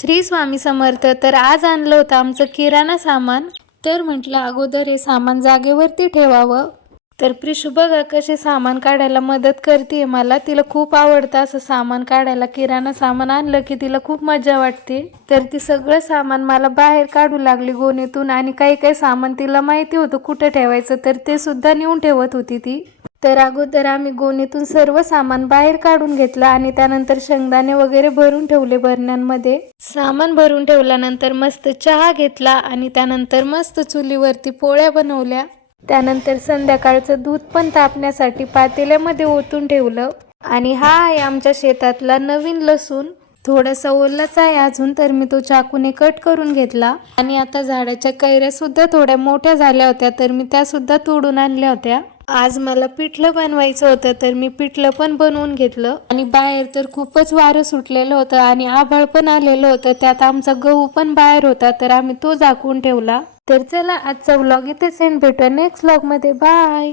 श्री स्वामी समर्थ. तर आज आणलं होतं आमचं किराणा सामान. तर म्हटलं अगोदर हे सामान जागेवरती ठेवावं. तर प्रिशू बघा कसे सामान काढायला मदत करते मला. तिला खूप आवडतं असं सामान काढायला. किराणा सामान आणलं की तिला खूप मजा वाटते. तर ती सगळं सामान मला बाहेर काढू लागली गोणीतून. आणि काही काही सामान तिला माहिती होतं कुठं ठेवायचं, तर ते सुद्धा नेऊन ठेवत होती ती. तर अगोदर आम्ही गोणीतून सर्व सामान बाहेर काढून घेतलं आणि त्यानंतर शेंगदाणे वगैरे भरून ठेवले बरण्यांमध्ये. सामान भरून ठेवल्यानंतर मस्त चहा घेतला आणि त्यानंतर मस्त चुलीवरती पोळ्या बनवल्या. त्यानंतर संध्याकाळचं दूध पण तापण्यासाठी पातेल्यामध्ये ओतून ठेवलं. आणि हा आहे आमच्या शेतातला नवीन लसूण. थोडासा ओलाच आहे अजून, तर मी तो चाकूने कट करून घेतला. आणि आता झाडाच्या कैऱ्या सुद्धा थोड्या मोठ्या झाल्या होत्या, तर मी त्या सुद्धा तोडून आणल्या होत्या. आज मला पिठलं बनवायचं होतं, तर मी पिठलं पण बनवून घेतलं. आणि बाहेर तर खूपच वारं सुटलेलं होतं आणि आभाळ पण आलेलं होतं. त्यात आमचा गहू पण बाहेर होता, तर आम्ही तो झाकून ठेवला. तर चला आजचा व्लॉग इथेच एंड. भेटूया नेक्स्ट व्लॉग मध्ये. बाय.